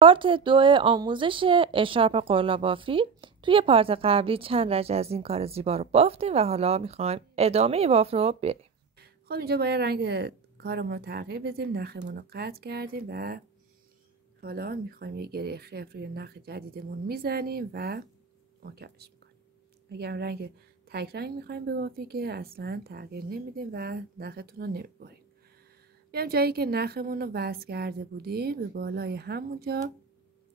پارت 2 آموزش اشارپ قلابافی. توی پارت قبلی چند رج از این کار زیبا رو بافتیم و حالا میخوایم ادامه بافت رو بریم. خب اینجا باید رنگ کارمون رو تغییر بدیم. نخمون رو قطع کردیم و حالا میخوایم یه گره خفت روی نخ جدیدمون میزنیم و محکمش میکنیم. اگر رنگ تک رنگ میخوایم ببافی که اصلا تغییر نمیدیم و نختون رو نمیبریم. میام جایی که نخمون رو وصل کرده بودیم به بالای همونجا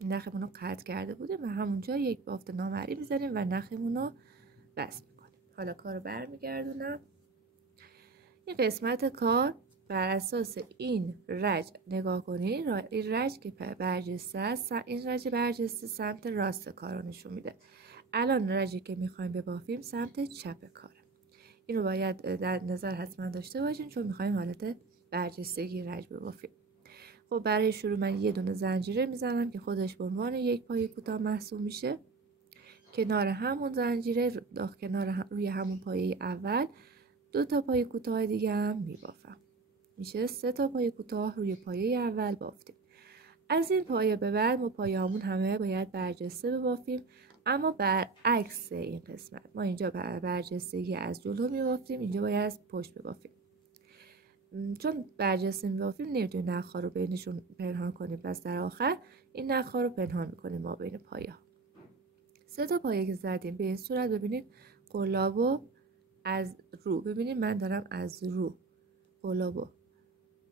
نخمون رو قطع کرده بودیم و همونجا یک بافت نامرئی میزنیم و نخمون رو وصل میکنیم. حالا کار رو برمیگردونم. این قسمت کار بر اساس این رج نگاه کنید. این رج که برجسته است، این رج برجسته سمت راست کار رو نشون میده. الان رجی که میخوایم ببافیم سمت چپ کاره. این رو باید در نظر حتما داشته باشین چون میخوایم حالت برجستگی رج ببافیم. خب برای شروع من یه دونه زنجیره میزنم که خودش به عنوان یک پای کوتاه محسوب میشه. کنار همون زنجیره روی همون پایه اول 2 تا پای کوتاه دیگه هم میبافم. میشه 3 تا پای کوتاه روی پایه اول بافتیم. از این پایه به بعد ما پایه همون همه باید برجسته ببافیم، اما برعکس این قسمت. ما اینجا برجستگی از جلو میبافتیم، اینجا باید از پشت ببافیم. چون برجسته میبافیم نمیتونیم نخ‌ها رو بینشون پنهان کنیم، پس در آخر این نخ‌ها رو پنهان میکنیم ما بین پایه ها. 3 تا پایه که زدیم به این صورت ببینید قلابو از رو، ببینید من دارم از رو قلابو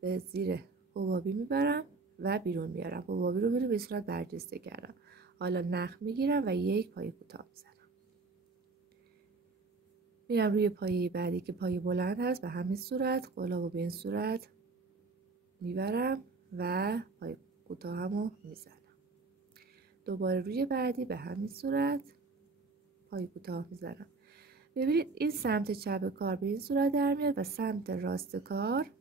به زیر حبابی میبرم و بیرون میارم. حبابی رو به صورت برجسته کردم. حالا نخ میگیرم و یک پایه کوتاه میزنم. میرم روی پایه بعدی که پایه بلند هست و همین صورت قلابو به این صورت میبرم و پای کوتاه همو میزنم. دوباره روی بعدی به همین صورت پای کوتاه میزنم. ببینید این سمت چپ کار به این صورت در میاد و سمت راست کار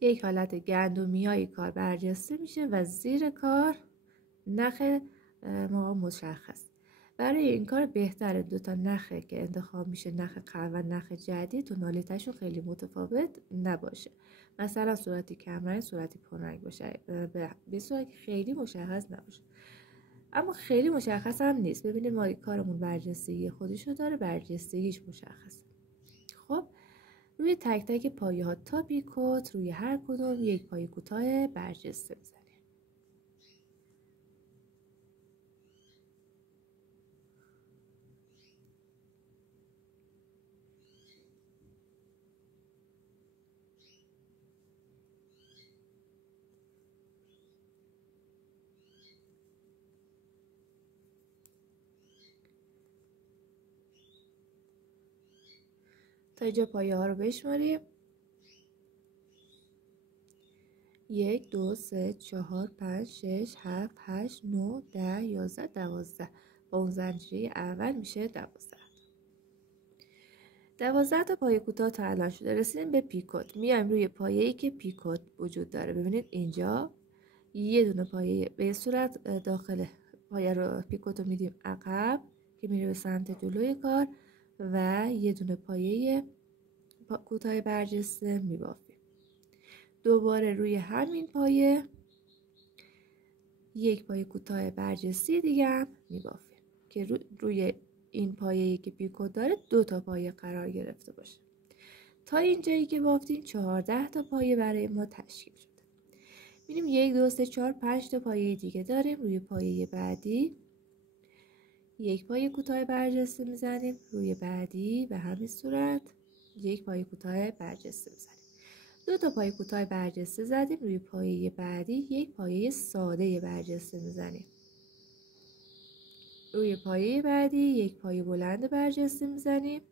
یک حالت گندمیایی کار برجسته میشه و زیر کار نخ ما مشخص. برای این کار بهتره 2 تا نخه که انتخاب میشه، نخ قبل و نخ جدید، تونالیتشون خیلی متفاوت نباشه. مثلا صورتی کمرنگ صورتی پررنگ باشه، به صورت خیلی مشخص نباشه. اما خیلی مشخص هم نیست. ببینید ما کارمون برجستگی خودشو داره، برجستگیش مشخصه. خب روی تک تک پایه ها تا پیکوت روی هر کدوم یک پایه کوتاه برجسته بزنیم. تا اینجا پایه ها رو بشماریم. 1 2 3 4 5 6 7 8 9 10 11 12. با اون زنجیره اول میشه 12 تا پایه کوتاه تا الان شده. رسیدیم به پیکوت. میایم روی پایه‌ای که پیکوت وجود داره. ببینید اینجا یه دونه پایه به صورت داخل پایه رو پیکوت رو میدیم عقب که میره به سمت جلوی کار و یه دونه پایه کوتاه برجسته میبافیم. دوباره روی همین پایه یک پایه کوتاه برجسته دیگه هم میبافیم که روی این پایه‌ای که پیکوت داره 2 تا پایه قرار گرفته باشه. تا اینجایی که بافتیم 14 تا پایه برای ما تشکیل شده. می‌بینیم 1 2 3 4 5 تا پایه دیگه داریم. روی پایه بعدی یک پایه کوتاه برجسته میزنیم. روی بعدی به همین صورت یک پایه کوتاه برجسته میزنیم. 2 تا پایه کوتاه برجسته زدیم. روی پایه بعدی یک پایه ساده برجسته میزنیم. روی پایه بعدی یک پایه بلند برجسته میزنیم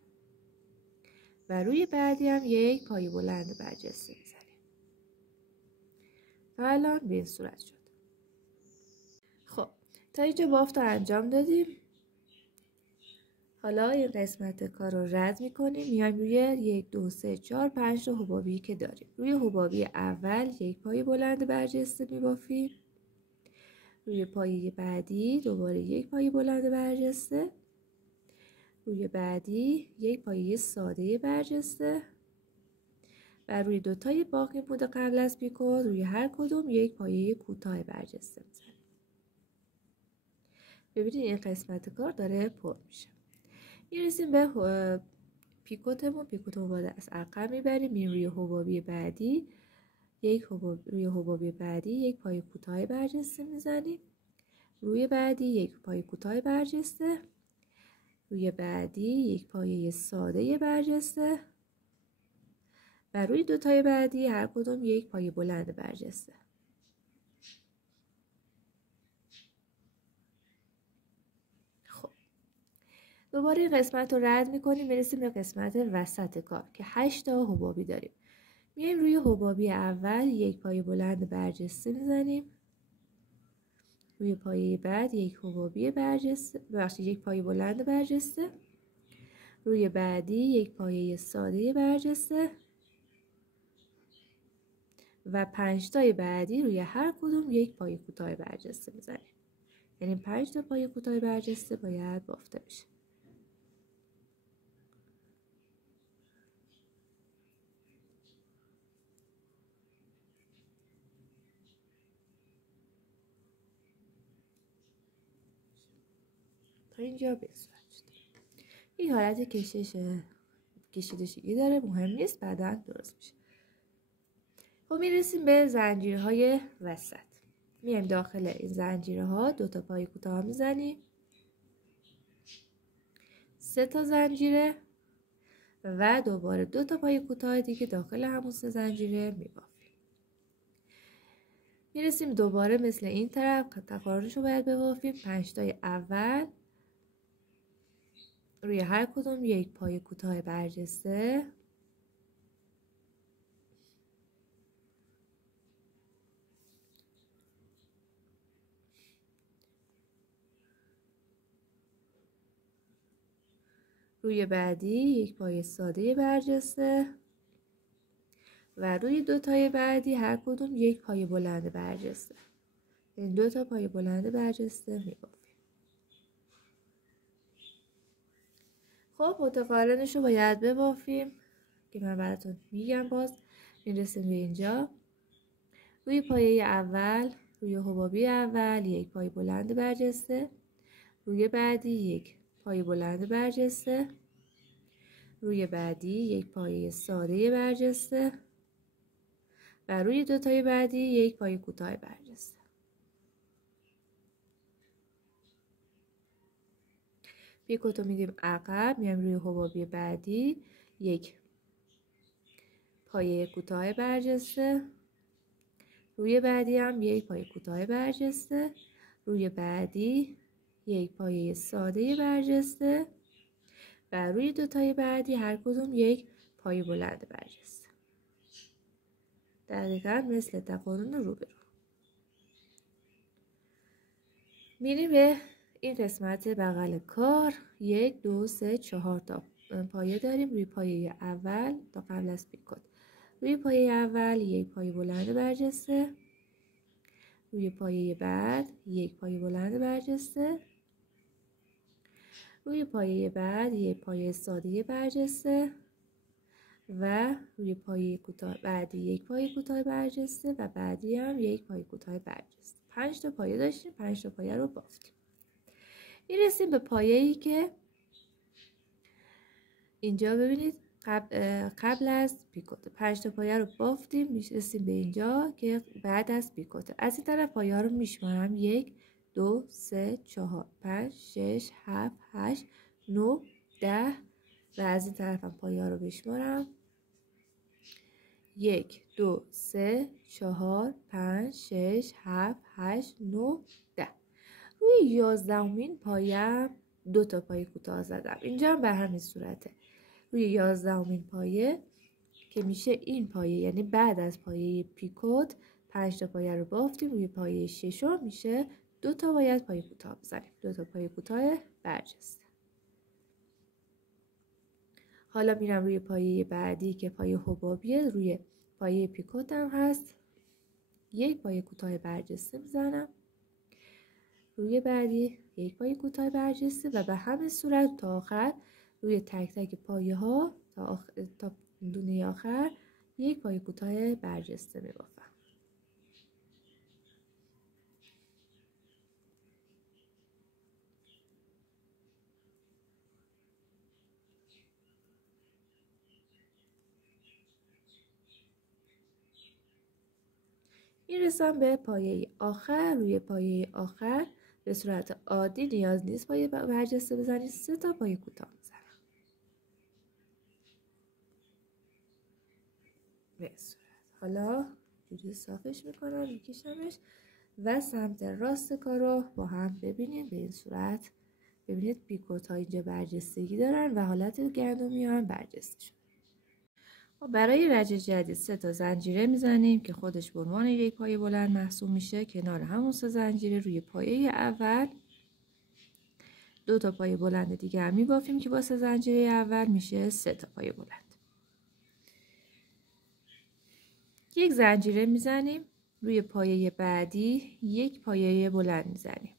و روی بعدی هم یک پایه بلند برجسته میزنیم. تا الان به این صورت شد. خب تا اینجا بافت رو انجام دادیم. حالا این قسمت کار رو رد میکنیم. میایم روی 1 2 3 4 5 تا حبابی که داریم. روی حبابی اول یک پایه بلند برجسته میبافیم. روی پایه بعدی دوباره یک پایه بلند برجسته. روی بعدی یک پایه ساده برجسته و روی دوتای باقی مونده قبل از پیکوت روی هر کدوم یک پایه کوتاه برجسته میزنیم. ببینید این قسمت کار داره پر میشه. میرسیم به پیکوتمون باید از عقب میبریم، میریم روی حبابی بعدی، روی حبابی بعدی یک پایه کوتاه برجسته میزنیم، روی بعدی یک پایه کوتاه برجسته، روی بعدی یک پایه ساده برجسته و روی دوتای بعدی هر کدوم یک پایه بلند برجسته. خب دوباره این قسمت رو رد میکنیم، میرسیم به قسمت وسط کار که 8 تا حبابی داریم. میایم روی حبابی اول یک پایه بلند برجسته میزنیم، روی پایه بعد یک حبابی برجسته، یک پایه بلند برجسته، روی بعدی یک پایه ساده برجسته و 5 تای بعدی روی هر کدوم یک پایه کوتاه برجسته میزنیم. یعنی 5 تا پایه کوتاه برجسته باید بافته بشه. تا اینجا به صورت شد. این حالت کشیدشگی داره، مهم نیست، بعدا درست میشه. خب میرسیم به زنجیرهای وسط. میایم داخل این زنجیرها 2 تا پایه کوتاه میزنیم، 3 تا زنجیره و دوباره 2 تا پایه کوتاه دیگه داخل همون 3 زنجیره میبافیم. میرسیم دوباره مثل این طرف تقارنش رو باید ببافیم. 5 تای اول روی هر کدوم یک پایه کوتاه برجسته، روی بعدی یک پایه ساده برجسته و روی 2 تای بعدی هر کدوم یک پایه بلند برجسته. این 2 تا پایه بلند برجسته میبافیم. خب متقارنش رو باید ببافیم که من براتون میگم. باز میرسیم به اینجا. روی پایه اول، روی حبابی اول یک پایه بلند برجسته، روی بعدی یک پایه بلند برجسته، روی بعدی یک پایه ساده برجسته و روی 2 تای بعدی یک پایه کوتاه برجسته. پیکوتو میدیم عقب، میایم روی حبابی بعدی یک پایه کوتاه برجسته، روی بعدی هم یک پایه کوتاه برجسته، روی بعدی یک پایه ساده برجسته و روی 2 تای بعدی هر کدوم یک پایه بلند برجسته. دقیقاً مثل تقارن روبرو. میریم به این قسمت بغل کار. 1 2 3 4 تا پایه داریم روی پایه اول تا قبل از پیکوت. روی پایه اول یک پایه بلند برجسته، روی پایه بعد یک پایه بلند برجسته، روی پایه بعد یک پایه ساده برجسته و روی پایه کوتاه بعدی یک پایه کوتاه برجسته و بعدی هم یک پایه کوتاه برجسته. 5 تا پایه داشتیم، 5 تا پایه رو بافتیم. میرسیم به پایه‌ای که اینجا ببینید قبل از پیکوت 5 تا پایه رو بافتیم. میرسیم به اینجا که بعد از پیکوت. از این طرف پایه ها رو میشمارم: 1 2 3 4 5 6 7 8 9 10 و از این طرف هم پایه ها رو بشمارم: 1 2 3 4 5 6 7 8 9 10. روی 11مین پایه 2 تا پایه کوتاه زدم. اینجا هم به همین صورته. روی 11مین پایه که میشه این پایه، یعنی بعد از پایه پیکوت 5 تا پایه رو بافتیم. روی پایه ششم میشه 2 تا باید پایه کوتاه بزنیم، 2 تا پایه کوتاه برجسته. حالا میرم روی پایه بعدی که پایه حبابیه، روی پایه پیکوت هم هست. یک پایه کوتاه برجسته میزنم، روی بعدی یک پایه کوتاه برجسته و به همین صورت تا آخر روی تک تک پایه ها تا دونه آخر یک پایه کوتاه برجسته میبافم. میرسم به پایه آخر. روی پایه آخر به صورت عادی نیاز نیست پایه برجسته بزنید، 3 تا پایه کوتاه میزنم. به صورت حالا جوری صافش میکنم، میکشمش و سمت راست کارو با هم ببینیم. به این صورت ببینید پیکوت ها اینجا برجستگی دارن و حالت گندمی هم برجسته شد. برای رج جدید 3 تا زنجیره میزنیم که خودش به عنوان یک پایه بلند محسوب میشه. کنار همون 3 زنجیره روی پایه اول 2 تا پایه بلند دیگه هم میبافیم که با 3 زنجیره اول میشه 3 تا پایه بلند. یک زنجیره میزنیم روی پایه بعدی، یک پایه بلند میزنیم.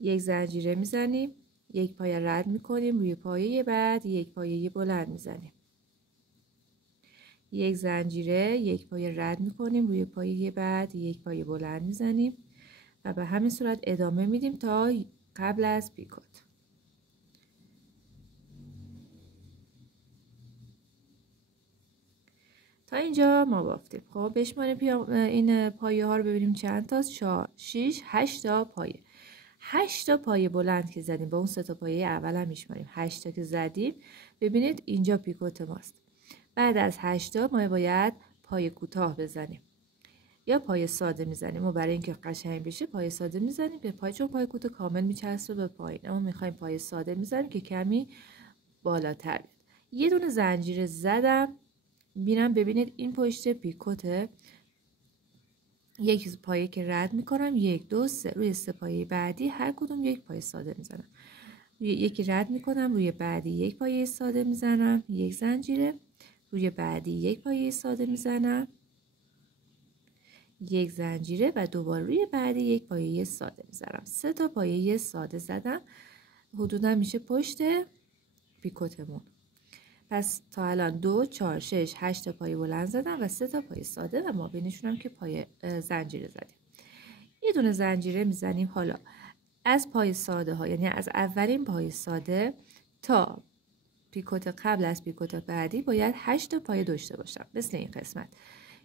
یک زنجیره میزنیم، یک پایه رد میکنیم، روی پایه بعد یک پایه بلند میزنیم. یک زنجیره، یک پایه رد میکنیم، روی پایه بعد یک پایه بلند میزنیم و به همین صورت ادامه میدیم تا قبل از پیکوت. تا اینجا ما بافتیم. خب بشماریم این پایه ها رو ببینیم چند تاست. 4 6 8 تا پایه. 8 تا پایه بلند که زدیم با اون 3 تا پایه اول هم میشماریم. 8 تا که زدیم ببینید اینجا پیکوت ماست. بعد از 8 تا ما باید پایه کوتاه بزنیم یا پایه ساده میزنیم. و برای اینکه قشنگ بشه پایه ساده میزنیم به پای، چون پایه کوتاه کامل میچسبه به پایین، اما میخوایم پایه ساده میزنیم که کمی بالاتر بیاد. یه دونه زنجیره زدم، ببینید این پشت پیکوته. یک پایه که رد میکنم، 1 2 3 روی 3 پایه بعدی هر کدوم یک پایه ساده میزنم. یکی رد میکنم، روی بعدی یک پایه ساده میزنم، یک زنجیره، روی بعدی یک پایه ساده میزنم، یک زنجیره و دوباره روی بعدی یک پایه ساده میزنم. 3 تا پایه ساده زدم، حدودا میشه پشت پیکوتمون. پس تا الان 2 4 6 8 تا پایه بلند زدم و 3 تا پایه ساده و ما بینشون هم که پایه زنجیره زدیم. یه دونه زنجیره میزنیم. حالا از پایه ساده ها، یعنی از اولین پایه ساده تا پیکوت قبل از پیکوت بعدی باید 8 تا پایه داشته باشم. مثل این قسمت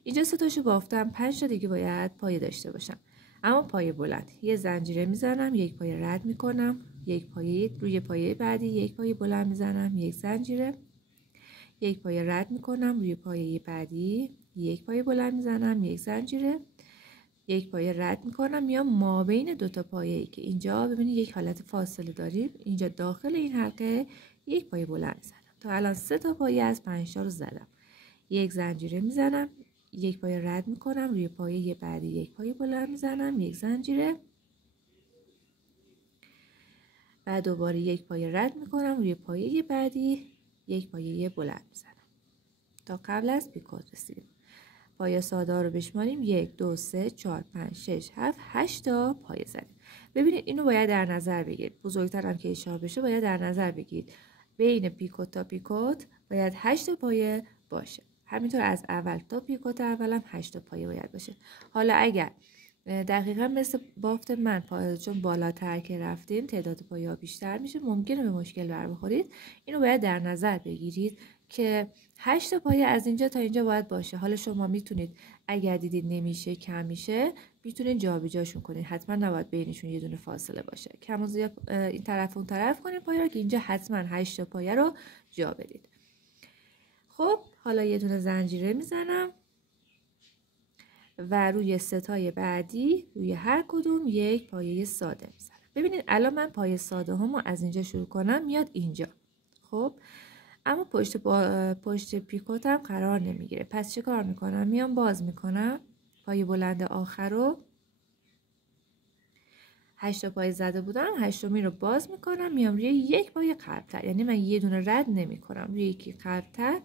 اینجا 3 تاشو بافتم، 5 تا دیگه باید پایه داشته باشم. اما پایه بلند یه زنجیره میزنم، یک پایه رد میکنم، یک پایه روی پایه بعدی یک پایه بلند میزنم، یک زنجیره، یک پایه رد میکنم، روی پایه بعدی یک پایه بلند میزنم، یک زنجیره، یک پایه رد میکنم، میام ما بین 2 تا پایه‌ای که اینجا ببینید یک حالت فاصله داریم، اینجا داخل این حلقه یک پایه بلند میزنم. تا الان 3 تا پایه از 5 تا رو زدم. یک زنجیره میزنم، یک پایه رد میکنم، روی پایه بعدی یک پایه بلند میزنم، یک زنجیره، بعد دوباره یک پایه رد میکنم، روی پایه بعدی یک پایه بلند میزنم تا قبل از پیکوت رسیدیم. پایه ساده رو بشماریم. 1 2 3 4 5 6 7 8 تا پایه زدیم. ببینید اینو باید در نظر بگیرید. بزرگتر هم که اشاره بشه باید در نظر بگیرید. بین پیکوت تا پیکوت باید 8 تا پایه باشه. همینطور از اول تا پیکوت اول هم 8 تا پایه باید باشه. حالا اگر دقیقا مثل بافت من چون بالاتر که رفتیم تعداد پایه ها بیشتر میشه، ممکنه به مشکل بر بخورید. اینو باید در نظر بگیرید که 8 تا پایه از اینجا تا اینجا باید باشه. حالا شما میتونید اگر دیدید نمیشه، کم میشه، میتونید جابجاشون کنید. حتما نباید بینشون یه دونه فاصله باشه. کم و زیاد این طرف اون طرف کنید پایه رو که اینجا حتما 8 تا پایه رو جا بدید. خب حالا یه دونه زنجیره میزنم و روی 3 تای بعدی روی هر کدوم یک پایه ساده میزنم. ببینید الان من پایه ساده همو از اینجا شروع کنم میاد اینجا. خب اما پشت پیکوتم قرار نمیگیره. پس چه کار میکنم؟ میام باز میکنم پایه بلند آخر رو، 8 تا پایه زده بودم، 8می رو باز میکنم، میام روی یک پایه قبلتر، یعنی من یه دونه رد نمیکنم، روی یکی قبلتر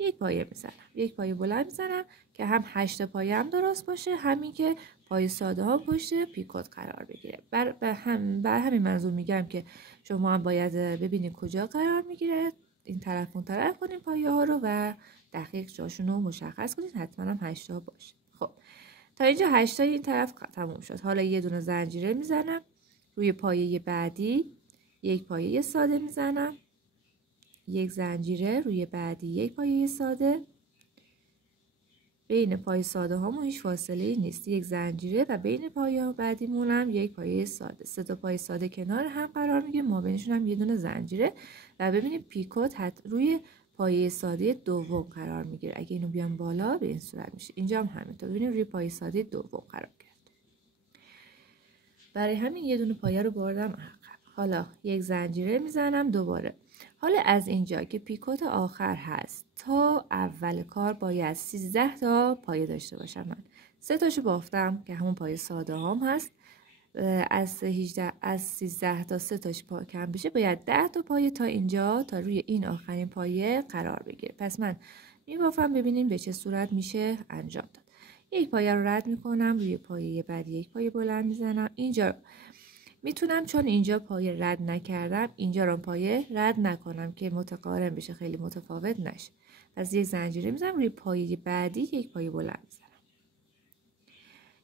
یک پایه میزنم، یک پایه بلند میزنم که هم 8 تا پایه هم درست باشه، همین که پایه ساده ها پشت پیکوت قرار بگیره. بر همین منظور میگم که شما هم باید ببینید کجا قرار میگیره این طرف اون طرف کنیم پایه ها رو و دقیق جاشون رو مشخص کنیم. حتما هم 8 تا باشه. خب تا اینجا 8 تا این طرف تموم شد. حالا یه دونه زنجیره میزنم روی پایه بعدی، یک پایه ساده میزنم، یک زنجیره روی بعدی، یک پایه ساده. بین پای ساده هامون هیچ فاصله نیست، یک زنجیره و بین پایه بعدیمون هم یک پایه ساده. 3 تا پایه ساده کنار هم قرار میگیره، ما بینشون هم یه دونه زنجیره و ببینید پیکوت روی پایه ساده دوم قرار میگیره. اگه اینو بیام بالا به این صورت میشه. اینجا هم همینطور ببینید روی پایه ساده دوم قرار گرفت. برای همین یه دونه پایه رو بردم عقب. حالا یک زنجیره میزنم دوباره. حالا از اینجا که پیکوت آخر هست تا اول کار باید 13 تا پایه داشته باشم. من 3 تاشو بافتم که همون پایه ساده هم هست. از 13 تا 3 تاش کم بشه باید 10 تا پایه تا اینجا تا روی این آخرین پایه قرار بگیره. پس من میبافم ببینیم به چه صورت میشه انجام داد. یک پایه رو رد میکنم، روی پایه بعدی یک پایه بلند میزنم. اینجا میتونم چون اینجا پایه رد نکردم اینجا رو پایه رد نکنم که متقارن بشه، خیلی متفاوت نشه. پس یک زنجیره میزنم روی پایه بعدی، یک پایه بلند میزنم،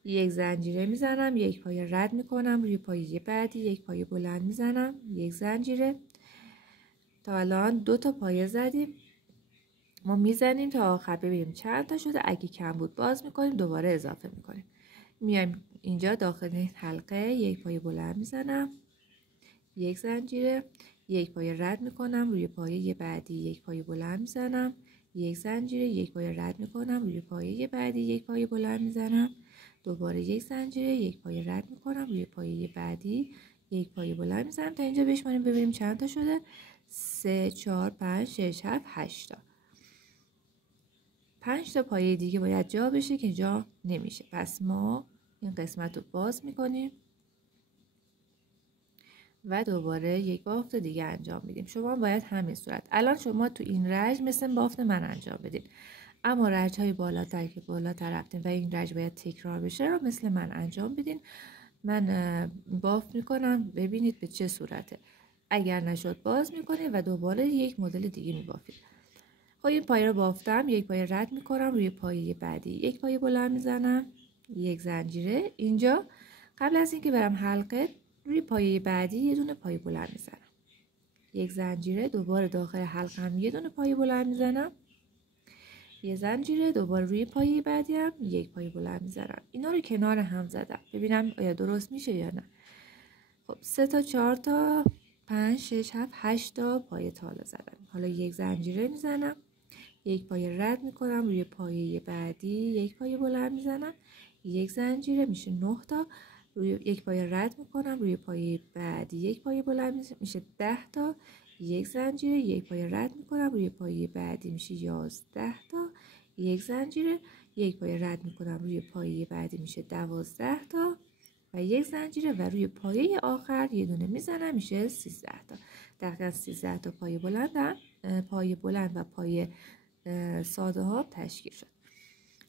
یک زنجیره میزنم، یک پایه رد میکنم، روی پایه بعدی یک پایه بلند میزنم، یک زنجیره. تا الان 2 تا پایه زدیم. ما میزنیم تا آخر ببینیم چند تا شده. اگه کم بود باز میکنیم، دوباره اضافه میکنیم. میایم اینجا داخل حلقه یک پایه بلند میزنم، یک زنجیره، یک پایه رد میکنم، روی پایه بعدی یک پایه بلند میزنم، یک زنجیره، یک پایه رد میکنم، روی پایه بعدی یک پایه بلند میزنم، دوباره یک زنجیره، یک پایه رد میکنم، روی پایه بعدی یک پایه بلند میزنم. تا اینجا بشماریم ببینیم چند تا شده. 3 4 5 6 7 8 تا. 5 تا پایه دیگه باید جا بشه که جا نمیشه. پس ما این قسمت رو باز میکنیم و دوباره یک بافت دیگه انجام میدیم. شما باید همین صورت الان شما تو این رنج مثل بافت من انجام بدین، اما رنج های بالاتر که بالاتر رفتیم و این رنج باید تکرار بشه رو مثل من انجام بدین. من بافت میکنم ببینید به چه صورته. اگر نشد باز میکنید و دوباره یک مدل دیگه میبافید. خب این پایه رو بافتم، یک پایه رد میکنم، روی پایه بعدی یک پایه بلند میزنم، یک زنجیره. اینجا قبل از اینکه برم حلقه روی پایه بعدی یه دونه پایه بلند میزنم، یک زنجیره، دوباره داخل حلقه هم یه دونه پایه بلند میزنم، یه زنجیره، دوباره روی پایه بعدی هم یک پایه بلند میزنم. اینا رو کنار هم زدم ببینم آیا درست میشه یا نه. خب 3 تا 4 تا 5 6 7 8 تا پایه تالا زدم. حالا یک زنجیره میزنم، یک پایه رد میکنم، روی پایه بعدی یک پایه بلند میزنم، یک زنجیره، میشه 9 تا. روی یک پایه رد میکنم، روی پایه بعدی یک پایه بلند میشه 10 تا، یک زنجیره، یک پایه رد میکنم، روی پایه بعدی میشه 11 تا، یک زنجیره، یک پایه رد میکنم، روی پایه بعدی میشه 12 تا و یک زنجیره و روی پایه آخر یه دونه میزنم میشه 13 تا. دقیقاً 13 تا پایه بلند و پایه ساده ها تشکیل شد.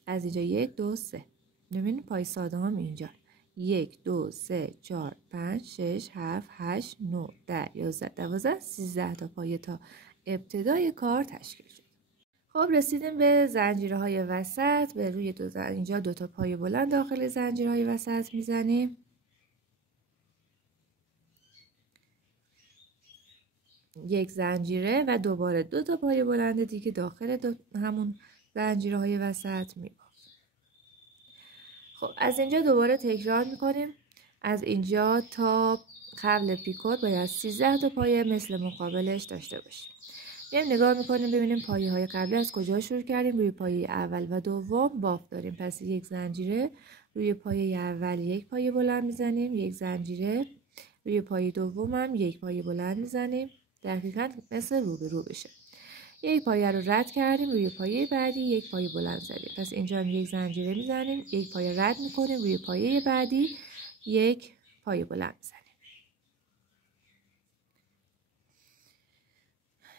از اینجا 1 2 3 ببینید پای ساده هم اینجا 1 2 3 4 5 6 7 8 9 10 11 12 13 تا pایه تا ابتدای کار تشکیل شد. خب رسیدیم به زنجیره های وسط. به روی اینجا 2 تا پایه بلند داخل زنجیره های وسط میزنیم، یک زنجیره و دوباره 2 تا پایه بلند دیگه داخل همون زنجیره های وسط میبافیم. خب از اینجا دوباره تکرار میکنیم. از اینجا تا قبل پیکوت باید 13 تا پایه مثل مقابلش داشته باشیم. میایم نگاه میکنیم ببینیم پایه های قبلی از کجا شروع کردیم. روی پایه اول و دوم بافت داریم، پس یک زنجیره روی پایه اول یک پایه بلند میزنیم، یک زنجیره روی پایه دوم هم یک پایه بلند میزنیم، دقیقاً مثل رو به رو بشه. یک پایه رو رد کردیم، روی پایه بعدی یک پایه بلند زدیم، پس اینجا هم یک زنجیره میزنیم، یک پایه رد میکنیم، روی پایه بعدی یک پایه بلند میزنیم،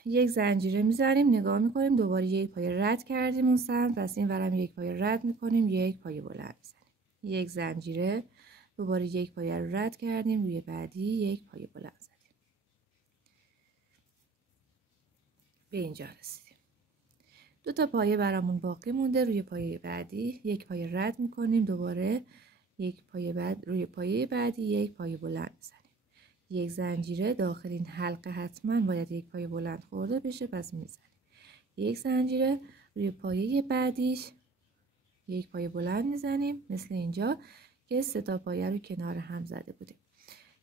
یک زنجیره میزنیم، نگاه میکنیم دوباره یک پایه رد کردیم اون سمت، پس این ورم یک پایه رد میکنیم، یک پایه بلند میزنیم، یک زنجیره، دوباره یک پایه رو رد کردیم، روی بعدی یک پایه بلند زدیم. به اینجا رسیدیم. 2 تا پایه برامون باقی مونده. روی پایه بعدی یک پایه رد میکنیم، دوباره یک پایه بعد روی پایه بعدی یک پایه بلند میزنیم. یک زنجیره داخل این حلقه حتما باید یک پایه بلند خورده بشه، پس میزنیم. یک زنجیره روی پایه بعدیش یک پایه بلند میزنیم، مثل اینجا که 3 تا پایه رو کنار هم زده بودیم.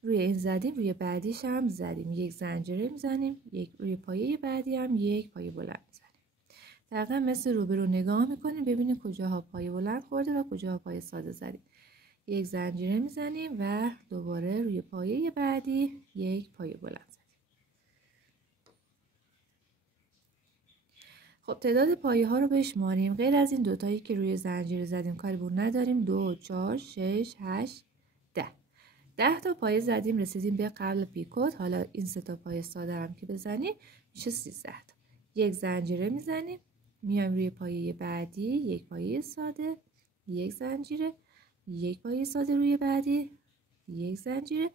روی این زدیم، روی بعدیش هم زدیم، یک زنجیره میزنیم، روی پایه بعدی هم یک پایه بلند میزنیم. دقیقا مثل روبرو نگاه میکنیم ببینیم کجاها پایه بلند خورده و کجاها پایه ساده زدیم. یک زنجیره میزنیم و دوباره روی پایه بعدی یک پایه بلند زدیم. خب تعداد پایه ها رو بشماریم. غیر از این دوتایی که روی زنجیره زدیم کاری بر نداریم. 2 4 6 8 10. 10 تا پایه زدیم، رسیدیم به قبل پیکوت. حالا این 3 تا پایه ساده هم که بزنیم میشه 13 تا. یک زنجیره میزنیم، میایم روی پایه بعدی یک پایه ساده، یک زنجیره، یک پایه ساده روی بعدی، یک زنجیره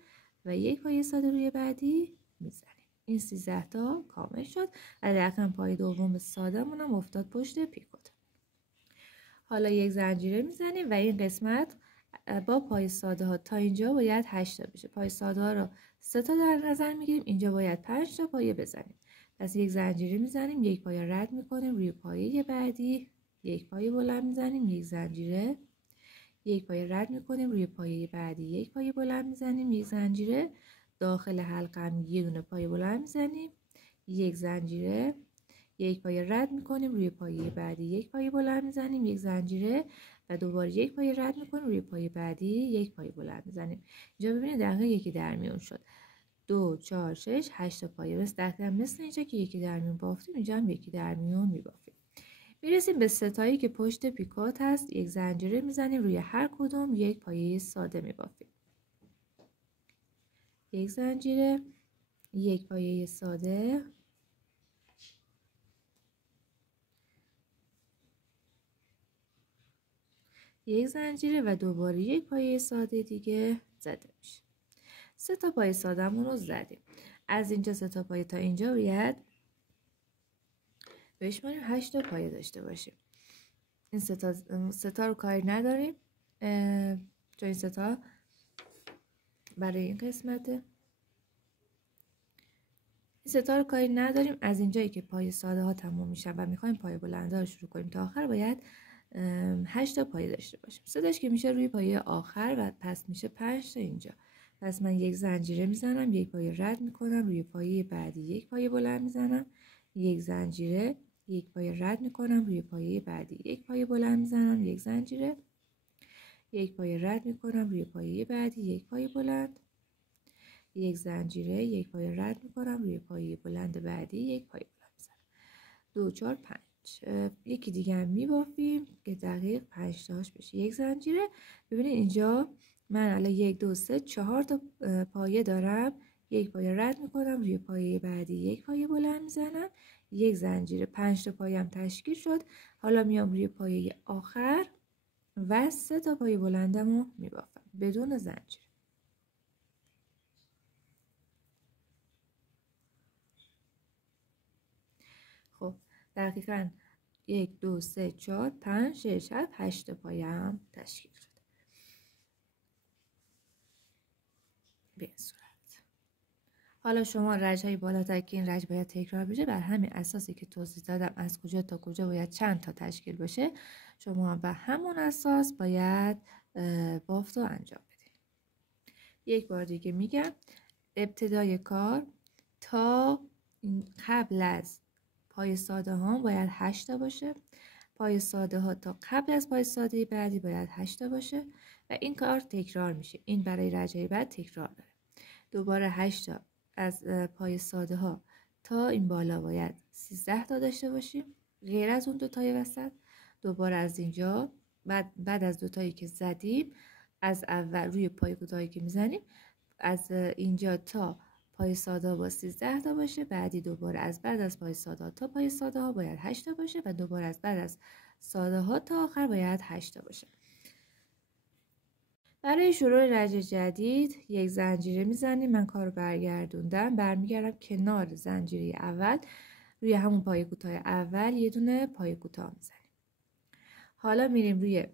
و یک پایه ساده روی بعدی میزنیم. این 13 تا کامل شد و دقیقاً پایه دوم ساده‌مون هم افتاد پشت پیکوت. حالا یک زنجیره میزنیم و این قسمت با پای ساده ها تا اینجا باید 8 تا بشه. پای ساده ها رو 3 تا در نظر میگیریم، اینجا باید 5 تا پایه بزنیم. پس یک زنجیره میزنیم، یک پایه رد میکنیم، روی پایه بعدی یک پایه بلند میزنیم، یک زنجیره، یک پایه رد میکنیم، روی پایه بعدی یک پایه بلند میزنیم، یک زنجیره، داخل حلقه هم یه دونه پایه بلند میزنیم، یک زنجیره، یک پایه رد میکنیم، روی پایه بعدی یک پایه بلند میزنیم، یک زنجیره و دوباره یک پایه رد میکنیم، روی پایه بعدی یک پایه بلند میزنیم. اینجا ببینید دقیقاً یکی در میون شد. 2 4 6 8 پایه. دقیقاً مثل اینجا که یکی در میون بافتیم، اینجا هم یکی در میون میبافیم. میرسیم به ستایی که پشت پیکوت هست. یک زنجیره میزنیم، روی هر کدوم یک پایه ساده میبافیم. یک زنجیره، یک پایه ساده، یک زنجیره و دوباره یک پایه ساده دیگه زده میشه. 3 تا پایه ساده‌مون رو زدیم. از اینجا 3 تا پایه تا اینجا باید بشماریم 8 تا پایه داشته باشیم. این 3 تا رو کاری نداریم چون این 3 تا برای این قسمته. این 3 تا رو کاری نداریم. از اینجایی که پایه ساده ها تموم میشن و میخوایم پایه بلنده رو شروع کنیم تا آخر باید 8 تا پایه داشته باشیم. 3 تاش که میشه روی پایه آخر و پس میشه 5 تا اینجا. پس من یک زنجیره میزنم، یک پایه رد میکنم، روی پایه بعدی یک پایه بلند میزنم، یک زنجیره، یک پایه رد میکنم، روی پایه بعدی یک پایه بلند میزنم، یک زنجیره، یک پایه رد میکنم، روی پایه بعدی یک پایه بلند، یک زنجیره، یک پایه رد میکنم، روی پایه بلند بعدی یک پایه بلند میزنم. 2 4 5. یکی دیگه هم میبافیم که دقیق 5 تاش بشه. یک زنجیره. ببینید اینجا من الان 1 2 3 4 تا پایه دارم. یک پایه رد میکنم، روی پایه بعدی یک پایه بلند میزنم، یک زنجیره. 5 تا پایه هم تشکیل شد. حالا میام روی پایه آخر و 3 تا پایه بلندمو میبافم بدون زنجیره. خب دقیقاً 1 2 3 4 5 6 7 8 تا پایه هم تشکیل شد. به این صورت. حالا شما رج‌های بالاتر که این رج باید تکرار بشه، بر همین اساسی که توضیح دادم از کجا تا کجا باید چند تا تشکیل بشه، شما به همون اساس باید بافت رو انجام بدید. یک بار دیگه میگم، ابتدای کار تا قبل از پای ساده ها باید 8 تا باشه. پای ساده ها تا قبل از پای ساده بعدی باید 8 تا باشه و این کار تکرار میشه. این برای رجای بعد تکرار داره. دوباره 8 تا از پای ساده ها تا این بالا باید 13 تا داشته باشیم غیر از اون 2 تای وسط. دوباره از اینجا بعد از 2 تایی که زدیم از اول روی پای کوتاهی که میزنیم از اینجا تا پای ساده با 13 تا باشه. بعدی دوباره بعد از پای ساده تا پای ساده ها باید 8 تا باشه و دوباره بعد از ساده ها تا آخر باید 8 تا باشه. برای شروع رج جدید یک زنجیره میزنیم. من کارو برگردوندم، برمیگردم کنار زنجیره اول. روی همون پایه کوتاه اول یه دونه پایه کوتاه میزنیم. حالا میریم روی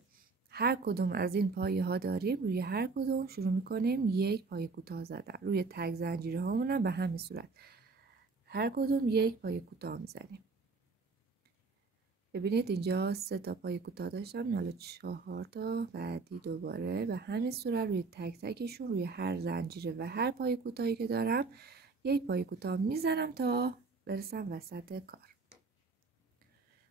هر کدوم از این پایه ها داریم، روی هر کدوم شروع میکنیم یک پایه کوتاه زدن. روی تک زنجیره هامون هم به همین صورت هر کدوم یک پایه کوتاه میزنیم. ببینید اینجا 3 تا پایه کوتاه داشتم، حالا 4 تا. بعدی دوباره به همین صورت روی تک تکشون روی هر زنجیره و هر پایه کوتاهی که دارم یک پایه کوتاه میزنم تا برسم وسط کار.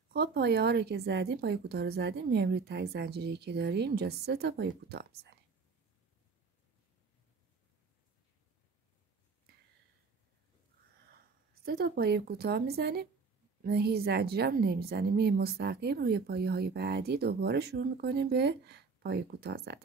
خب پایه ها رو که زدیم، پایه کوتاه رو زدیم، میایم روی تک زنجیری که داریم اینجا 3 تا پایه کوتاه میزنیم. 3 تا پایه کوتاه میزنیم، هیچ زنجیر هم نمیزنیم، میریم مستقیم روی پایه های بعدی دوباره شروع میکنیم به پایه کوتاه زدن.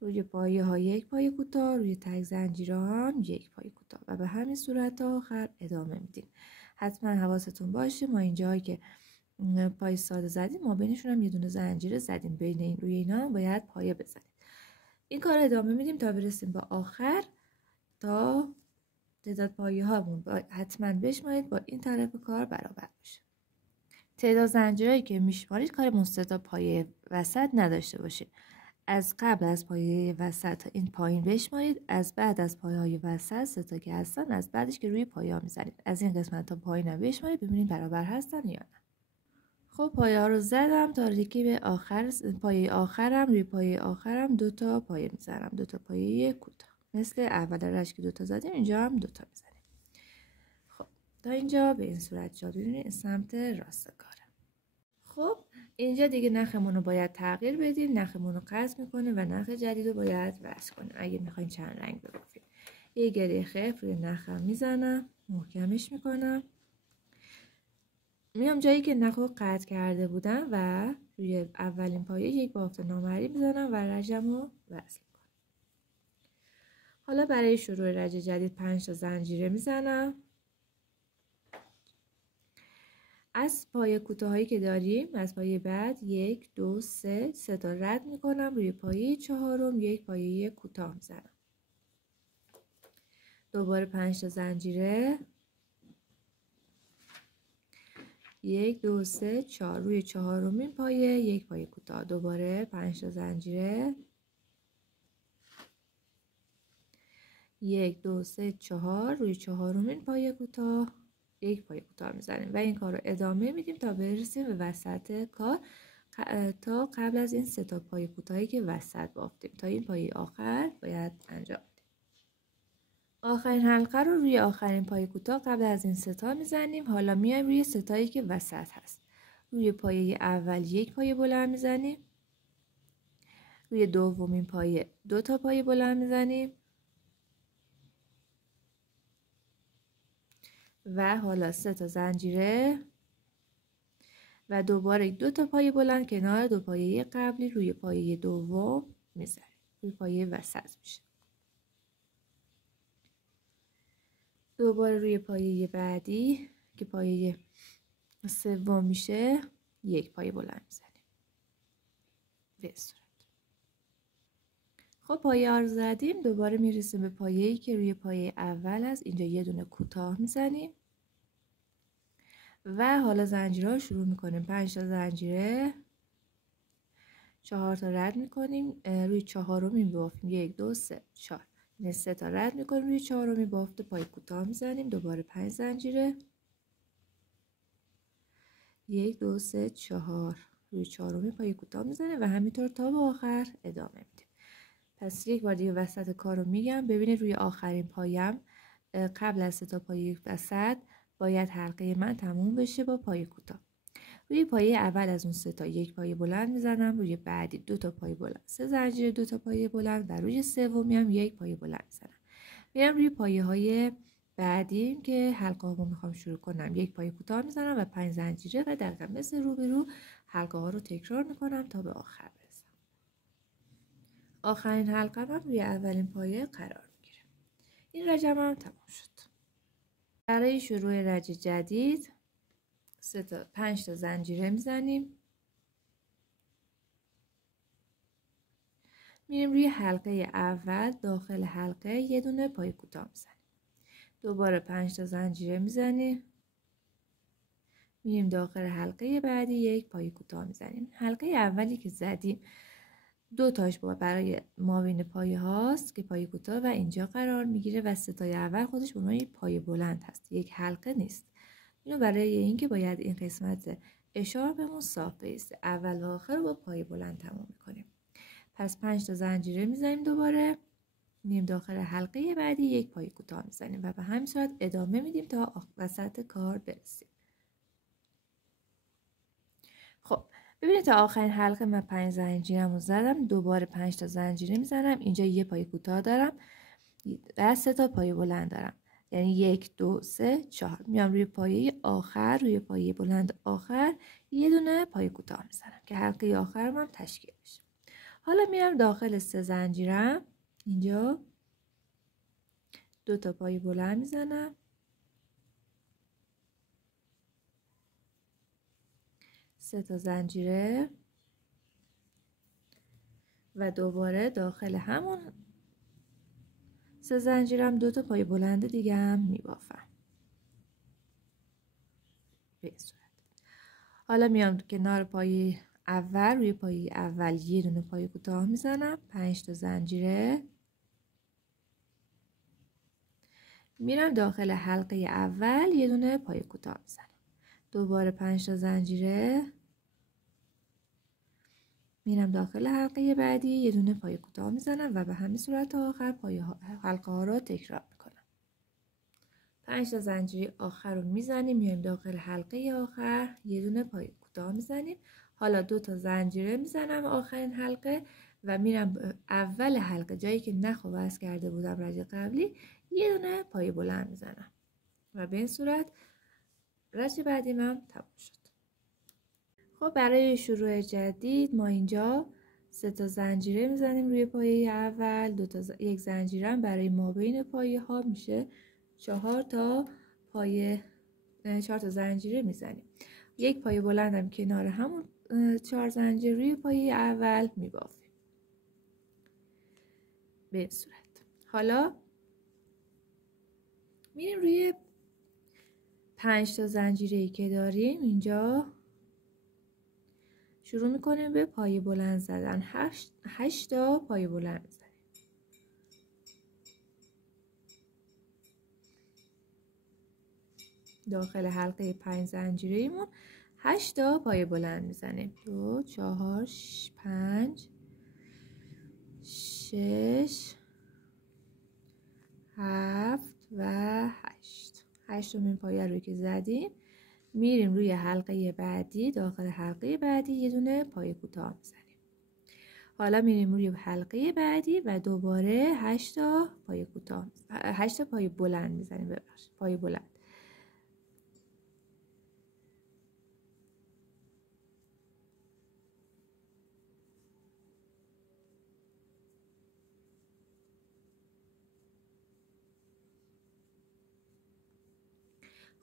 روی پایه ها یک پایه کوتاه، روی تک زنجیره هم یک پایه کوتاه و به همین صورت تا آخر ادامه میدیم. حتما حواستون باشه ما اینجایی که پای ساده زدیم ما بینشون هم یه دونه زنجیره زدیم، بین این روی اینا هم باید پایه بزنیم. این کار ادامه میدیم تا برسیم به آخر، تا تعداد پایه هامون حتما بشمارید با این طرف کار برابر بشه. تعداد زنجیرهایی که میشمارید کارمون 3 تا پایه وسط نداشته باشید. از قبل از پایه وسط تا این پایین بشمارید، از بعد از پایه های وسط 3 تا که هستن از بعدش که روی پایه ها میزنید از این قسمت تا پایین هم بشمارید ببینید برابر هستن یا نه. خب پایه ها رو زدم تا رسیدم به آخر. پایه آخرم، روی پایه آخرم 2 تا پایه میزنم، 2 تا پایه کوتاه، مثل اول رشت که 2 تا زدیم اینجا هم 2 تا میزنیم. خب تا اینجا به این صورت جا ببینید سمت راست کاره. خب اینجا دیگه نخمون رو باید تغییر بدیم، نخمون رو قطع میکنه و نخ جدید رو باید وصل کنیم. اگه میخواین چند رنگ ببافیم یه گره خفت روی نخم میزنم، محکمش میکنم، میام جایی که نخ رو قطع کرده بودم و روی اولین پایه یک بافت نامرئی میزنم و رجم رو وصل میکنم. حالا برای شروع رج جدید 5 تا زنجیره میزنم. از پایه کوتاهایی که داریم از پایه بعد 1 2 3 تا رد میکنم، روی پایه چهارم یک پایه کوتاه میزنم. دوباره 5 تا زنجیره 1 2 3 4 روی چهارمین پایه یک پایه کوتاه، دوباره 5 تا زنجیره 1 2 3 4 روی چهارمین پایه کوتاه یک پایه کوتاه میزنیم و این کار رو ادامه میدیم تا برسیم به وسط کار، تا قبل از این 3 تا پایه کوتاهی که وسط بافتیم تا این پایه آخر باید انجام بدیم. آخرین حلقه رو روی آخرین پایه کوتاه قبل از این 3 تا میزنیم. حالا میایم روی 3 تایی که وسط هست، روی پایه اول یک پایه بلند میزنیم، روی دومین پایه 2 تا پایه بلند میزنیم و حالا 3 تا زنجیره و دوباره 2 تا پایه بلند کنار 2 پایه قبلی روی پایه دوم میزنیم، روی پایه وسط میشه. دوباره روی پایه بعدی که پایه سوم میشه یک پایه بلند میزنیم به صورت. خب پایه ها رو زدیم، دوباره میرسیم به پایه‌ای که روی پایه اول است. اینجا یه دونه کوتاه میزنیم و حالا زنجیره شروع میکنیم. 5 تا زنجیره 4 تا رد میکنیم، روی چهارمین بافتیم 1 2 3 4 یعنی 3 تا رد میکنیم، روی چهارمین بافت پای کوتاه میزنیم، دوباره 5 زنجیره 1 2 3 4 روی چهارمین پای کوتاه میزنیم و همینطور تا به آخر ادامه میدیم. پس یک بار دیگه وسط کار رو میگم. ببینید روی آخرین پایم قبل از 3 تا پایه وسط باید حلقه من تموم بشه با پای کوتاه. روی پایه اول از اون 3 تا یک پایه بلند میزنم، روی بعدی 2 تا پایه بلند، 3 زنجیره 2 تا پایه بلند و روی سومی هم یک پایه بلند میزنم. میرم روی پایه های بعدی که حلقه هامو میخوام شروع کنم، یک پایه کوتاه میزنم و 5 زنجیره و دقیقاً مثل رو به رو حلقه ها رو تکرار میکنم تا به آخر برسم. آخرین حلقه هم روی اولین پایه قرار میگیره. این رجم هم تمام شد. برای شروع رج جدید 5 تا زنجیره میزنیم، میریم روی حلقه اول، داخل حلقه یه دونه پایه کوتاه میزنیم. دوباره 5 تا زنجیره میزنیم، میریم داخل حلقه بعدی، یک پای کوتاه میزنیم. حلقه اولی که زدیم 2 تاش برای مابین پایه هاست که پای کوتاه و اینجا قرار میگیره و 3 تای اول خودش به عنوان پای بلند هست، یک حلقه نیست. اینو برای اینکه باید این قسمت اشارپمون صاف بیسته، اول و آخر رو با پای بلند تموم میکنیم. پس 5 تا زنجیره میزنیم، دوباره میریم داخل حلقه بعدی، یک پای کوتاه میزنیم و به همین صورت ادامه میدیم تا وسط کار برسیم. خب ببینید تا آخرین حلقه من 5 زنجیرمو زدم، دوباره 5 تا زنجیره میزنم، اینجا یه پای کوتاه دارم و 3 تا پای بلند دارم، یعنی 1 2 3 4. میام روی پایه آخر، روی پایه بلند آخر یه دونه پای کوتاه میزنم که حلقه آخرم هم تشکیل بشه. حالا میام داخل 3 زنجیرم، اینجا 2 تا پای بلند میزنم، 3 تا زنجیره و دوباره داخل همون 3 زنجیرم 2 تا پای بلند دیگه هم میبافم به این صورت. حالا میام کنار پای اول، روی پای اول یه دونه پای کوتاه میزنم، 5 تا زنجیره، میرم داخل حلقه اول یه دونه پای کوتاه میزنم، دوباره 5 تا زنجیره، میرم داخل حلقه بعدی یه دونه پای کوتاه میزنم و به همین صورت تا آخر حلقه ها رو تکرار میکنم. 5 تا زنجیره آخر رو میزنیم، میایم داخل حلقه آخر یه دونه پای کوتاه میزنیم. حالا 2 تا زنجیره میزنم آخرین حلقه و میرم اول حلقه، جایی که نخ و وصل کرده بودم رج قبلی، یه دونه پای بلند میزنم و به این صورت رج بعدی من تموم شد. خب برای شروع جدید ما اینجا 3 تا زنجیره میزنیم روی پایه اول، یک زنجیره برای مابین پایه ها میشه 4 تا زنجیره میزنیم. یک پایه بلندم کنار همون 4 زنجیره روی پایه اول میبافیم به این صورت. حالا میریم روی 5 تا زنجیره‌ای که داریم اینجا شروع میکنیم به پای بلند زدن. 8 تا پای بلند میزنیم. داخل حلقه 5 زنجیره‌ایمون 8 تا پای بلند میزنیم. 2 4 5 6 7 و 8. 8مین پایه رو که زدیم میریم روی حلقه بعدی، داخل حلقه بعدی یه دونه پای کوتاه میزنیم. حالا میریم روی حلقه بعدی و دوباره 8 تا پای کوتاه 8 تا پای بلند میزنیم. ببخشید پای بلند.